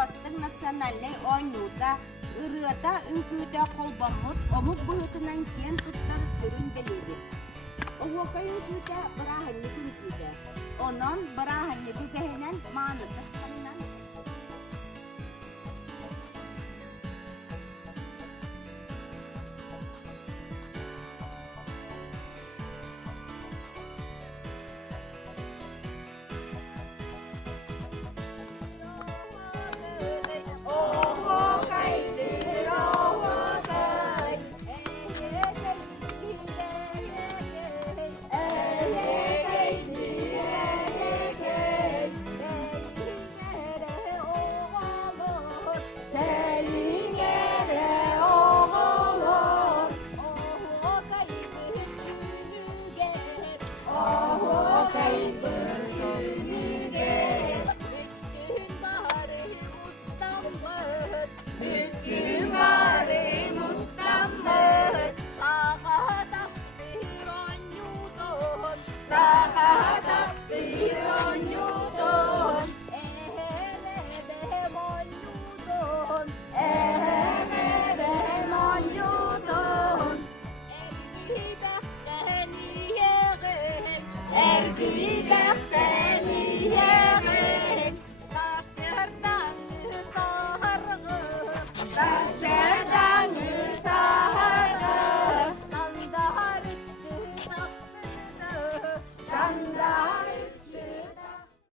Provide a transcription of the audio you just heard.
Donbass'ın nasyonalne oynuda ırıda ünküde kolbamut omuk buhutunan kiyen tuttar sürün beledi. O vakayın küte bırahanlı küte. Onun bırahanlı kütehenen manısı kanınan. Saka takdir